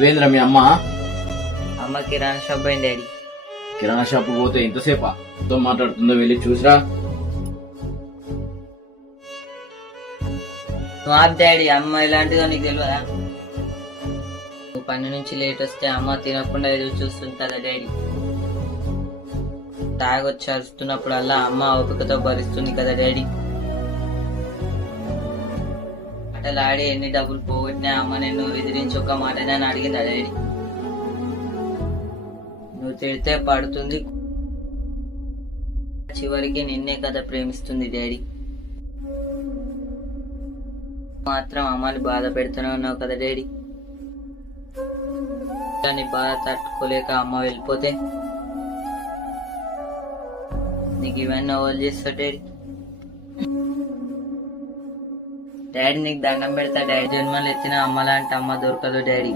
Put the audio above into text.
ఎటువైందిరా మీ అమ్మ? అమ్మ కిరాణా షాప్ పోయింది డాడీ. కిరాణా షాప్ పోతే ఎంతసేపా? ఎంతో మాట్లాడుతుందో వెళ్ళి చూసిరా. నువ్వు ఆప్ డాడీ, అమ్మ ఎలాంటిదో నీకు తెలియదా? నువ్వు పని నుంచి లేట్ వస్తే అమ్మ తినకుండా ఎదురు చూస్తుంది కదా డాడీ. తాగొచ్చి అరుస్తున్నప్పుడల్లా అమ్మ ఓపికతో భరిస్తుంది కదా డాడీ. ఆటలు ఆడి ఎన్ని డబ్బులు పోగొట్టినా అమ్మ నిన్ను ఎదిరించి ఒక మాటనే అని అడిగిందా డాడీ? నువ్వు తిడితే పడుతుంది, చివరికి నిన్నే కదా ప్రేమిస్తుంది డాడీ. మాత్రం అమ్మని బాధ పెడుతూనే ఉన్నావు కదా డాడీ. నీ బాధ తట్టుకోలేక అమ్మ వెళ్ళిపోతే నీకు ఇవన్నీ ఓవర్ చేస్తా డాడీ. డాడీ నీకు దండం పెడతా డాడీ. జన్మలు ఎత్తిన అమ్మ లాంటి అమ్మ దొరకదు డాడీ.